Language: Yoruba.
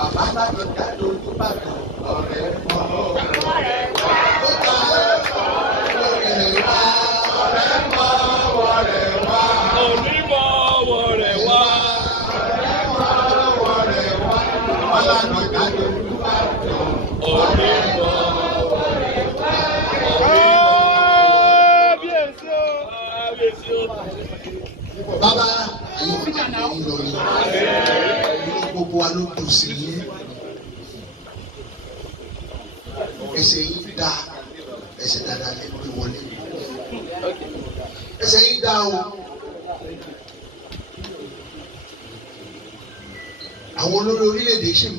bàbá láti dájú ojú bàtò ọ̀rẹ́ mọ́ ọ̀rẹ́ wá. Ọ̀rẹ́ mọ́ ọ̀rẹ́ wá. Onímọ̀ ọ̀rẹ́ wá. Ọ̀rẹ́ mọ́ ọ̀rẹ́ wá. Ọlọ́run dájú ojú bàtò Onímọ̀ ọ̀rẹ́ wá. Kábíyèsí o. bàbá ẹ̀yin fúnra ní ìlọrin inú gbogbo wa ló dùn sí yín ẹsẹ̀ yín dá ẹsẹ̀ dáadáa lè gbé wọlé ẹsẹ̀ yín dá o àwọn olórí orílẹ̀-èdè ṣì ń